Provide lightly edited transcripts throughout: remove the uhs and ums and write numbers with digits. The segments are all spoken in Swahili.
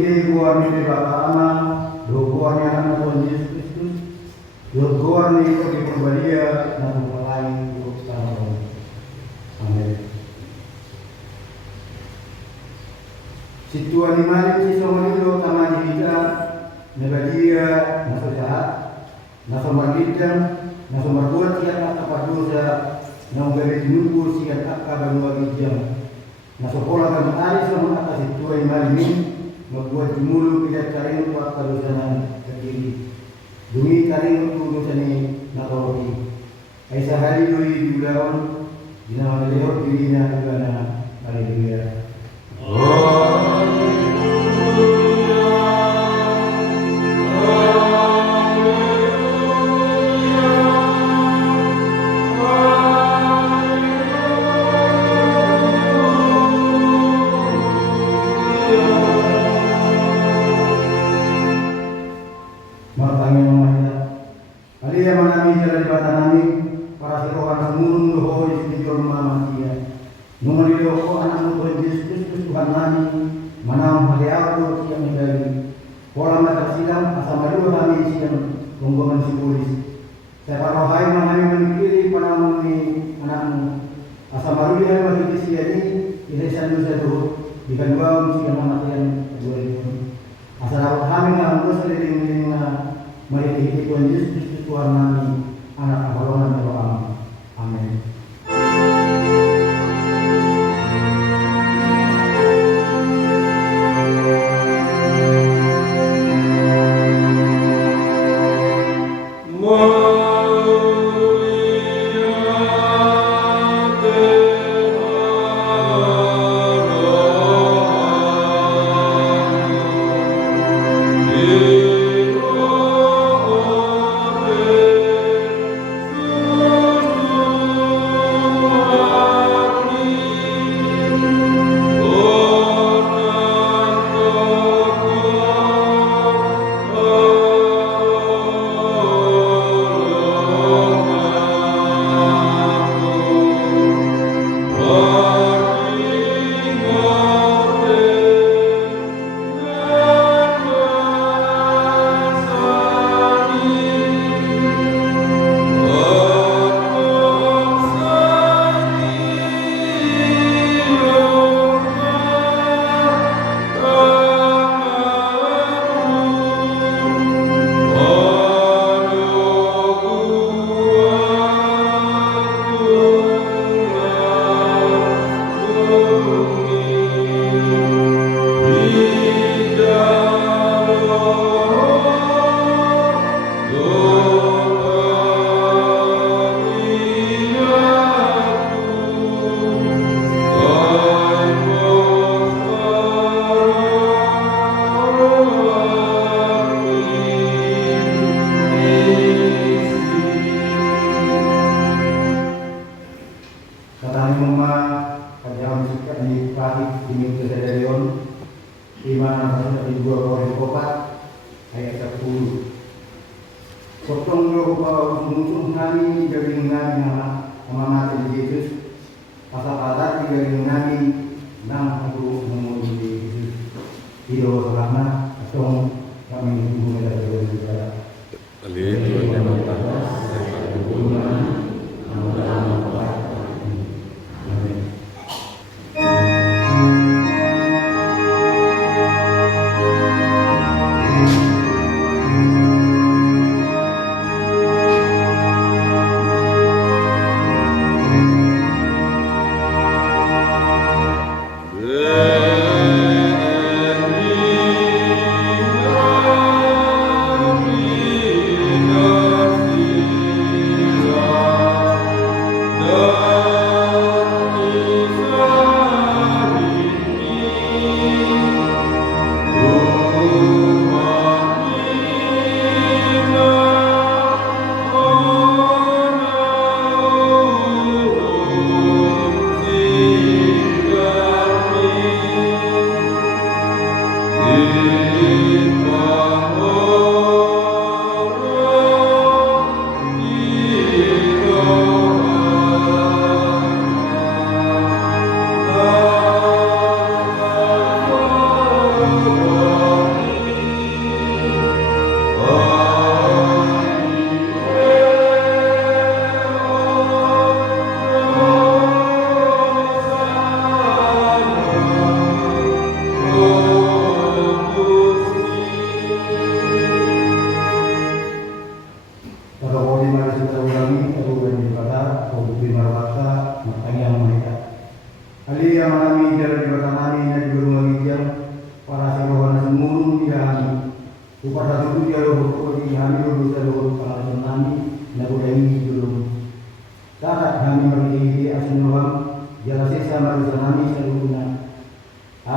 Tuhan ini Bapa Tuhan yang Tuhan Yesus Kristus, Tuhan ini bagi pembalia dan memulai untuk sekarang. Amin. Si Tuhan ini mari si Somalilo tamani kita, negadia, nasojahat, nasomarlitam, nasomarbuat siat akapadosa, naunggalit nunggu siat akabangwagijam, nasopola kami alis sama atas si Tuhan ini mari ini, membuat jumulu kita cari untuk akadosanan sendiri. Dumi taring untuk dosani nakawati. Aisyah hari doi diulawan, dina maleo dirinya dugana. Haleluya. Oh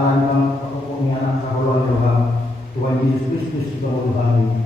pahala pokoknya anak karuan Tuhan Tuhan Yesus Kristus kita berdoa. Amin.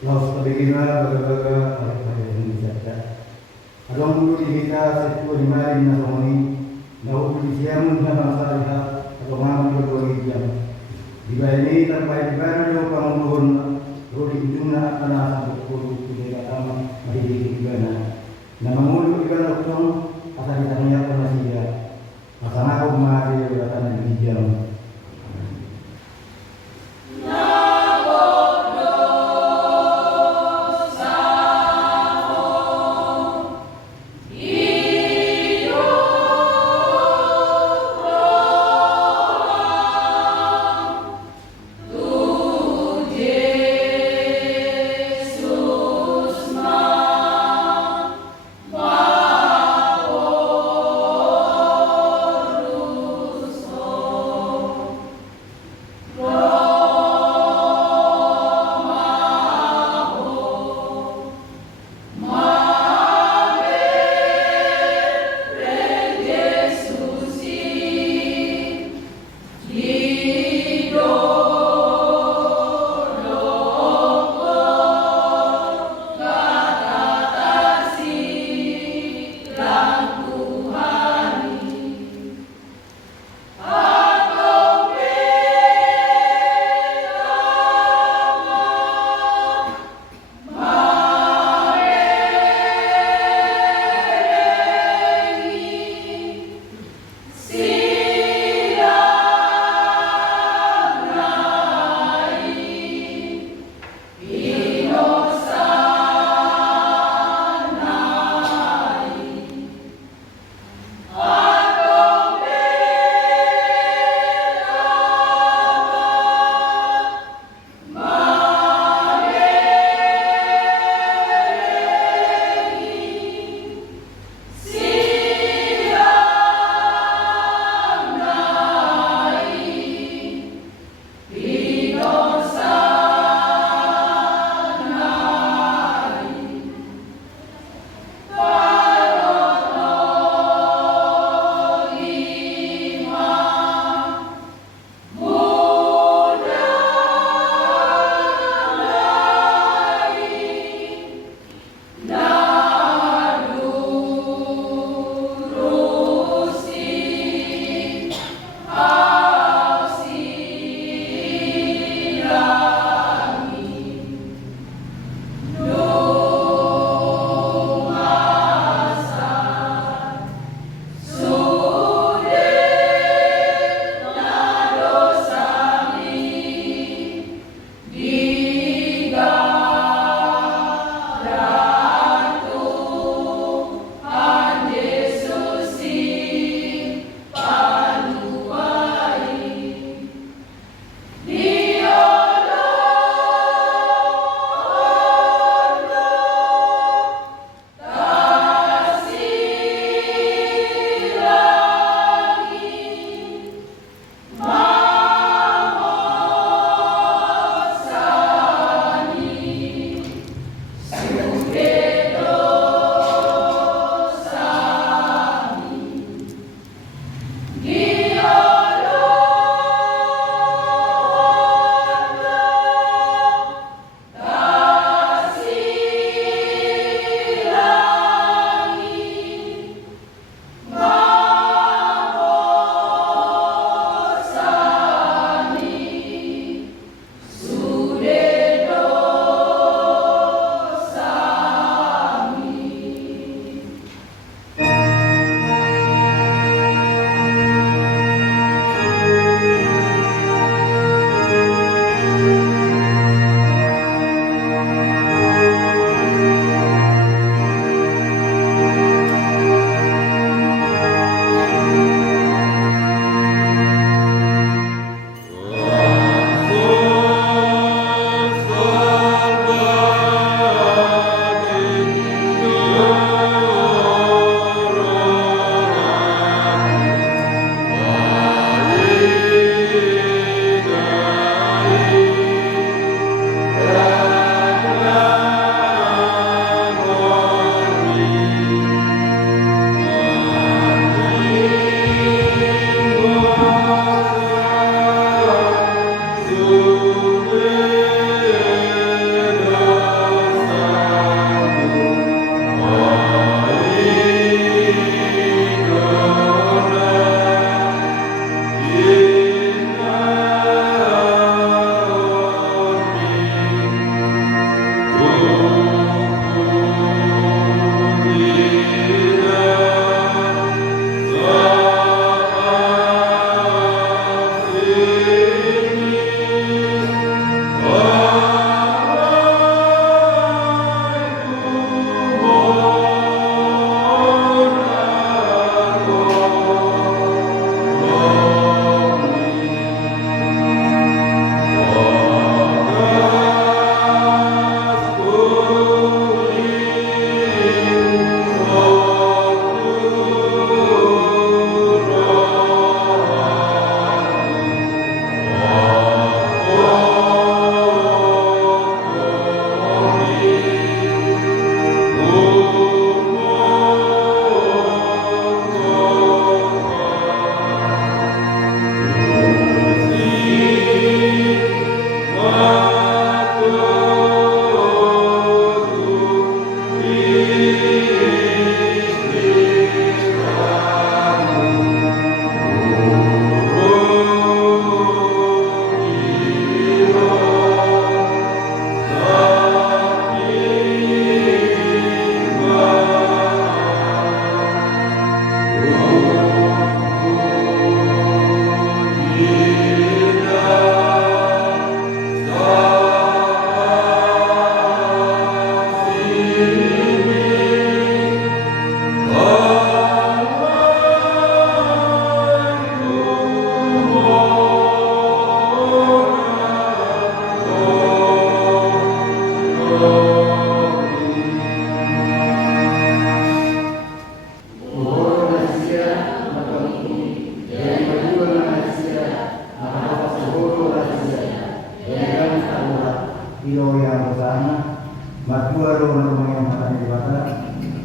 Laos kabigina baga-baga pada Indonesia. Adong dulu dimita setua lima na songoni na hukuli siyamun na bangsa lihat atau ngamun berdua jam. Di ini terkait baru panguluhun rodi ujungna akan asal berkulu tidak aman mahiri ibana. Na mangulu ibana utong asal ditanya penasiya. Asal aku mahiri beratan di jam. Yeah.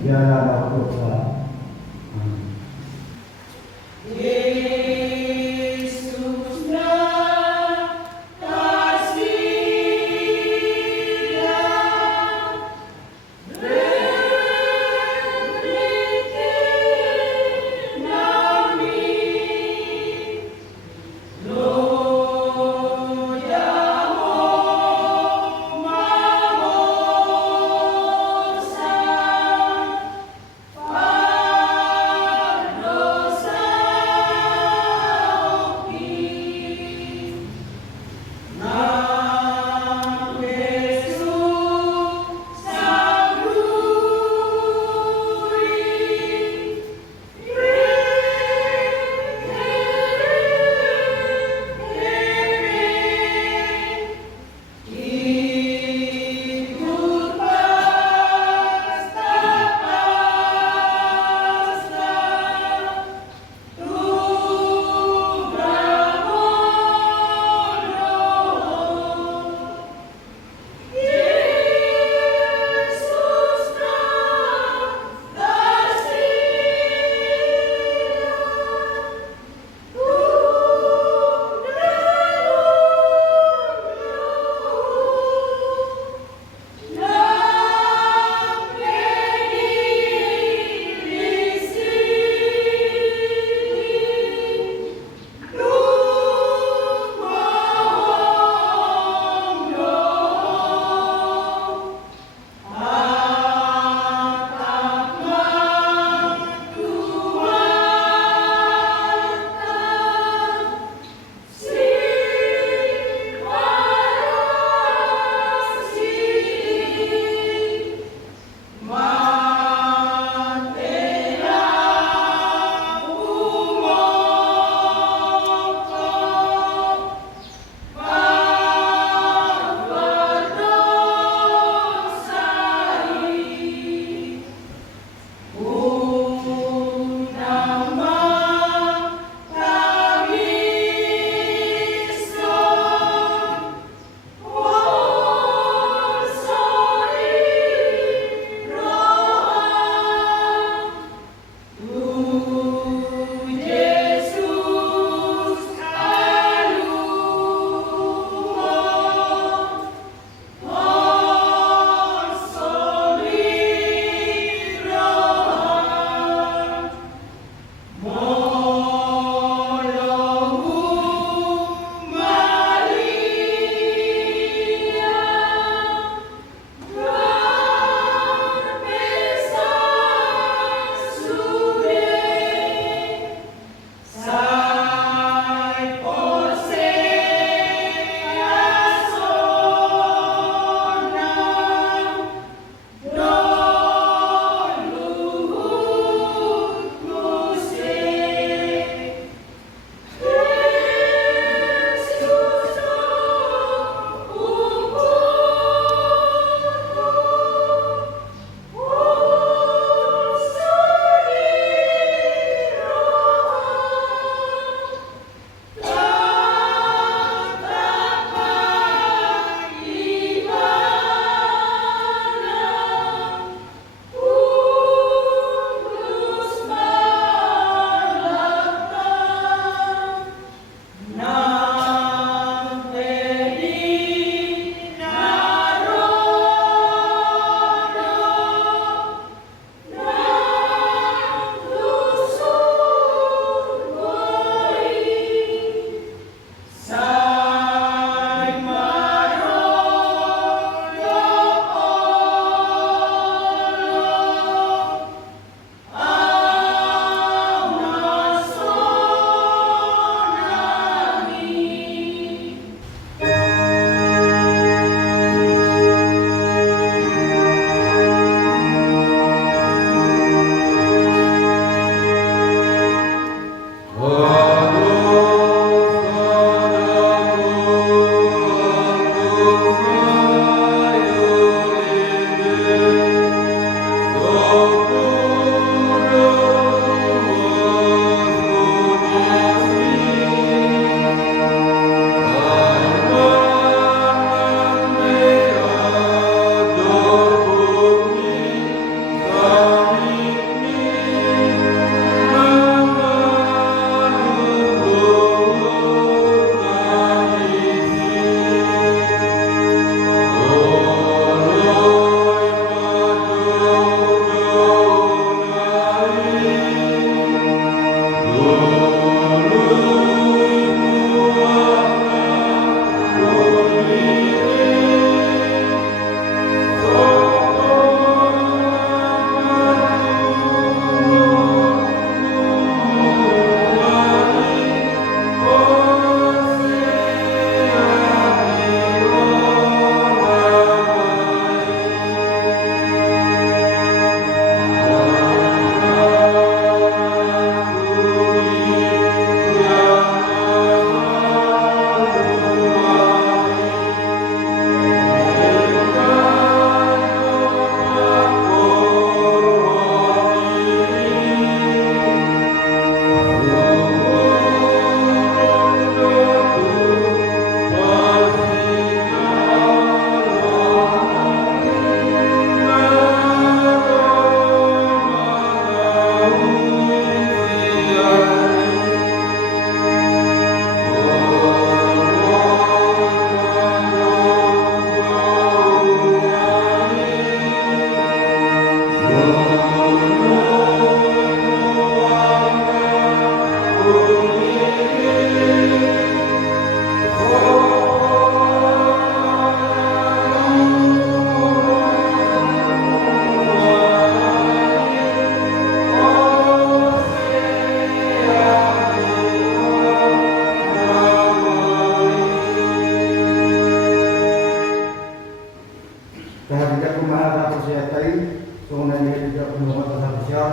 segala dosa. Amin.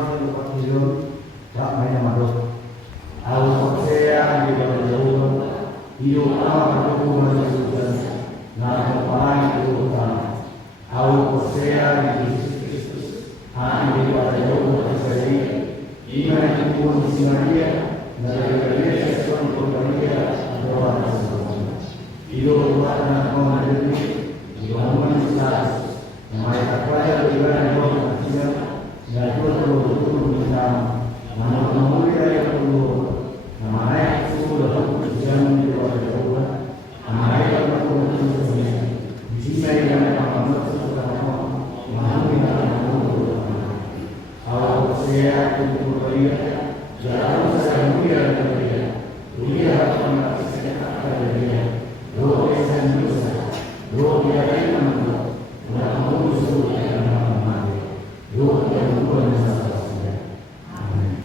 Tuhan tak banyak madot. Aku percaya di dalam Tuhan, hidup Allah berhubungan dengan nama orang itu utama. Aku percaya di Kristus, hati di dalam Tuhan terjadi. Iman itu pun Maria, dari Maria sesuatu Maria doa tersebut. Hidup Allah menjadi dibangun Islam. Namanya takwa beribadah Tuhan kecil, dan Tuhan betul bersama. Nama mulia yang perlu, nama itu dalam perjalanan di luar Tuhan. Nama itu berkumpul semuanya. Di sini yang Muhammad SAW mengambil Allah percaya untuk Maria, jalan saya mulia dan mulia. Mulia akan mengaksanakan Maria. Roh yang dosa, roh yang iman, dan musuh yang mati, roh yang Tuhan sahaja. Amin.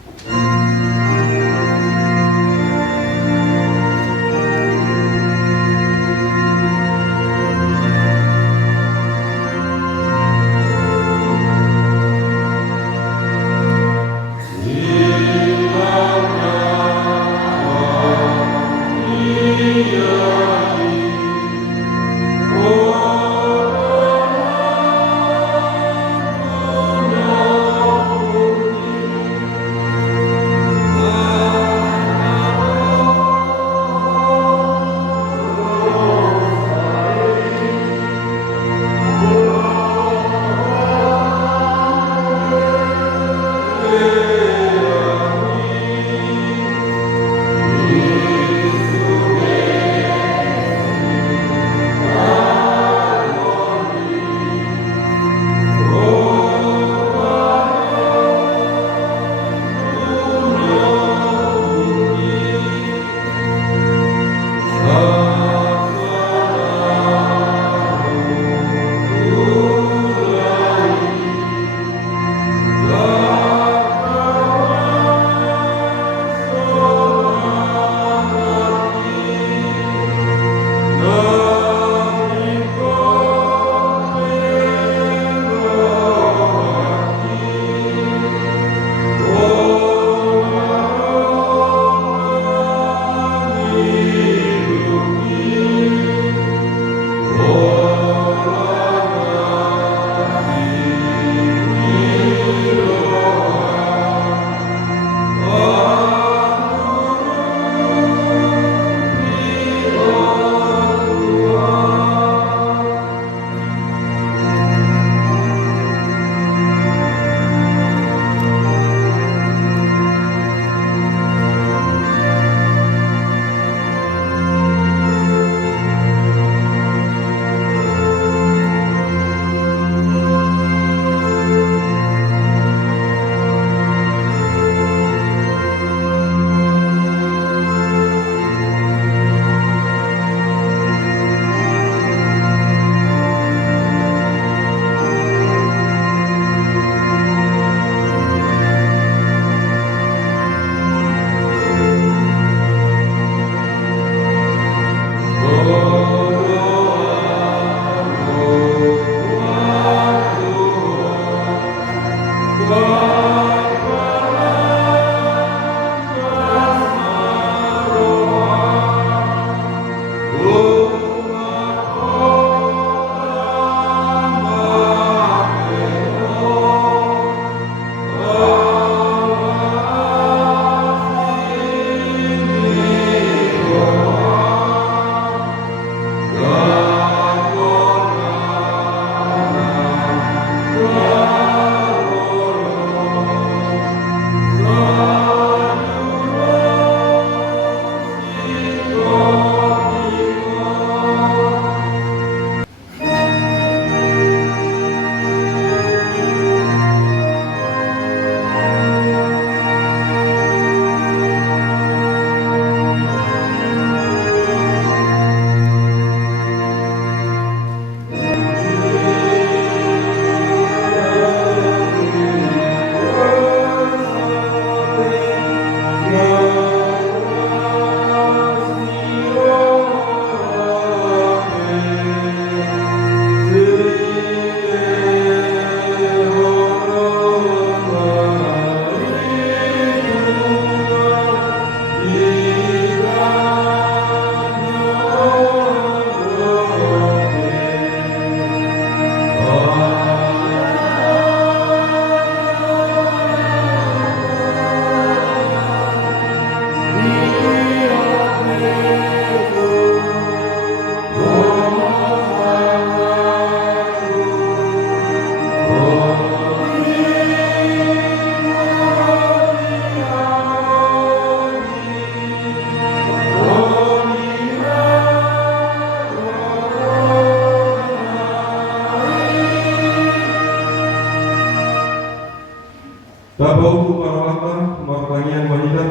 Tabautu marawata martangian wanita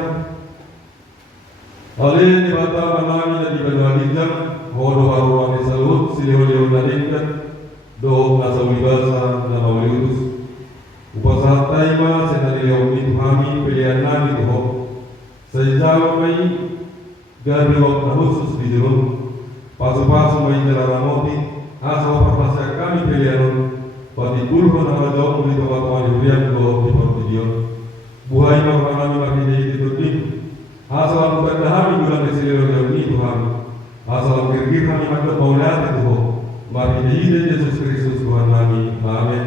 alin di bata manami na di banwadijang hodo haruan salut siliholion nadingkat do nasa wibasa na mawaliutus upasahat taima senadiliyaw mituhami pilihan nami tuho sa ijawa may gabiwak na khusus di jirun paso-paso may jalaramoti asa wapapasya kami pilihanon pati pulko na majawag ulit ang mga yurian ko di Portudion buhay marami makidahit ito din asa ang pagdahami gulang isilirong ni Tuhan asa ang kirkir kami magpapaulat ito makidahit Yesus Kristus Tuhan namin. Amen.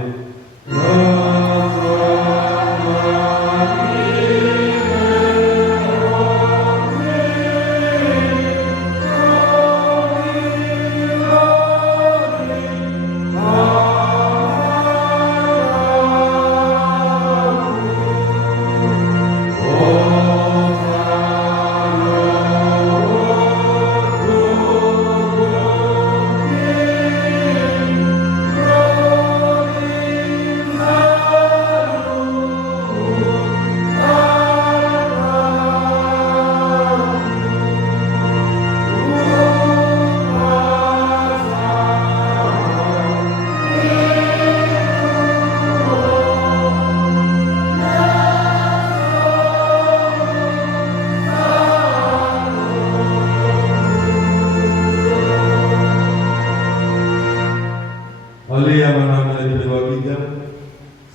Alia manamina di Belwagiga,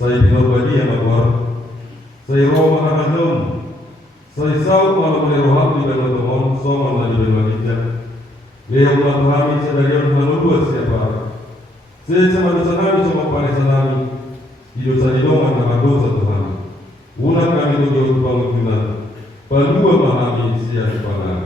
saya Bilobadi Amagwar, saya Roma Kanadom, saya Sauk malam Leroham di Belwadomon, Soman di Belwagiga, Leo Matuhami sedarian Malubus siapa, saya sama dosa kami sama panesa kami, di dosa didongan dengan dosa Tuhan, ulang kami tujuh bangunan, palua mahami siapa pangan.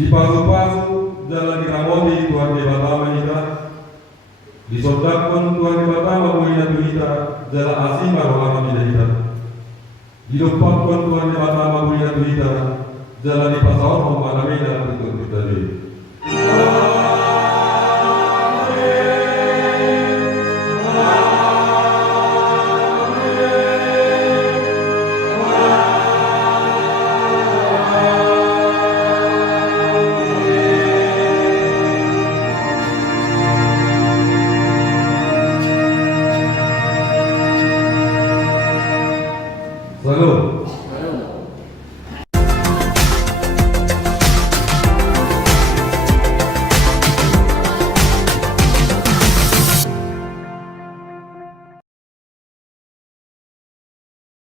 Di pasu-pasu jalan diramoti Tuhan di Batama kita, di sodakon Tuhan di Batama buina kita jalan asima rohana mida kita, di lupakon Tuhan di Batama buina kita jalan di pasar rohana mida kita.